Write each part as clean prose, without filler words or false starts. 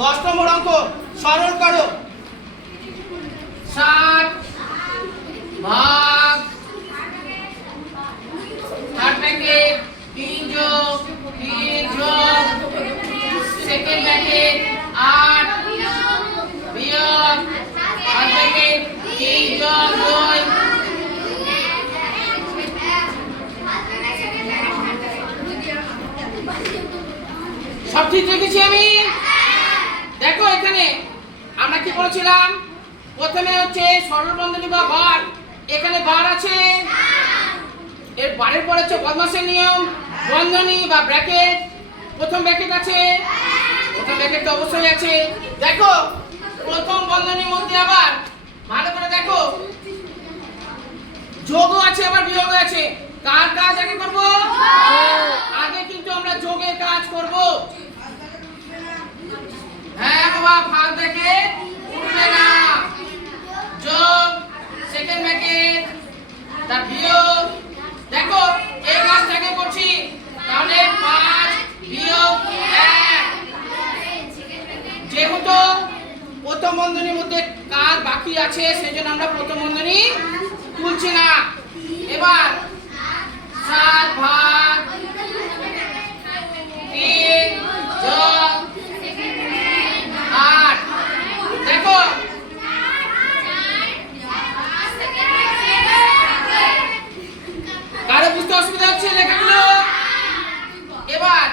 10 নম্বর অঙ্ক সরল করো। 60 ভাগ 8 ব্র্যাকেট 3 যোগ 3 যোগ সেকেন্ড ব্র্যাকেট 8 বিয়োগ 8 ব্র্যাকেট 3 যোগ 2 সব ঠিক রেখেছি আমি। দেখো এখানে আমরা কি বলেছিলাম, প্রথমে হচ্ছে সরল বন্ধনী বা বার, এখানে বার আছে, এর বারের পরে হচ্ছে বদমাশের নিয়ম, বন্ধনী বা ব্র্যাকেট, প্রথম ব্র্যাকেট আছে, প্রথম ব্র্যাকেট তো অবশ্যই আছে। দেখো প্রথম বন্ধনীর মধ্যে আবার ভালো করে দেখো যোগও আছে আবার বিয়োগও আছে। কার কাজ আগে করব? আগে কিন্তু আমরা যোগের কাজ করব। হ্যাঁ বাবা, ভাগ দেখে উঠবে না। যোগ সেকেন্ড ব্র্যাকেট তার বিয়োগ। দেখো এই কাজটাকে করছি, তাহলে 5 বিয়োগ 1। যেহেতু প্রথম বন্ধনীর মধ্যে কাজ বাকি আছে সেজন্য আমরা প্রথম বন্ধনী তুলছি না। এবার 7 ভাগ 3 যোগ 8। দেখো কারো বুঝতে অসুবিধা হচ্ছে লেখাগুলো? এবার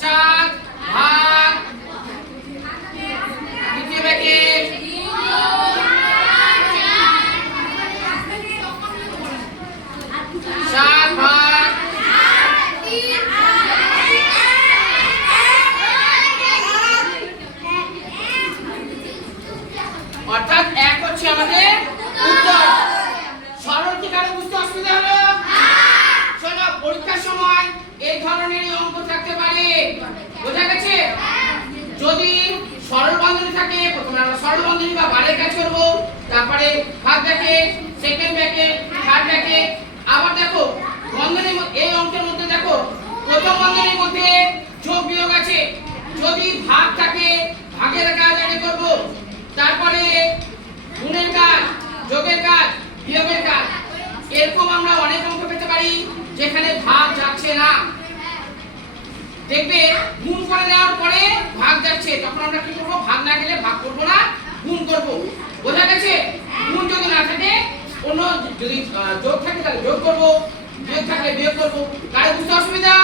7 ভাগ দ্বিতীয় ব্র্যাকেট 7 ভাগ অর্থাৎ 1 হচ্ছে আমাদের উত্তর। সরল কি কারো বুঝতে অসুবিধা হলো? শোনো, পরীক্ষার সময় এই ধরনের অঙ্ক থাকতে পারে, বোঝা গেছে? যদি সরল বন্ধনী থাকে প্রথমে আমরা সরল বন্ধনী বা বারের কাজ করব, তারপরে ভাগ bracket, second bracket, third bracket. আবার দেখো বন্ধনীর এই অঙ্কের মধ্যে দেখো প্রথম বন্ধনীর মধ্যে যোগ বিয়োগ আছে। যদি ভাগ থাকে ভাগের কাজ আগে করব, তারপরে গুণের কাজ, যোগের কাজ, বিয়োগের কাজ। এরকম আমরা অনেক অঙ্ক পেতে পারি যেখানে ভাগ যাচ্ছে না। দেখবে গুণ করে নেওয়ার পরে ভাগ যাচ্ছে, তখন আমরা কি করব? ভাগ না গেলে ভাগ করব না, গুণ করব। বোঝা গেছে? গুণ যদি না থাকে, অন্য যদি যোগ থাকে তাহলে যোগ করব, বিয়োগ থাকলে বিয়োগ করব। কারো বুঝতে অসুবিধা?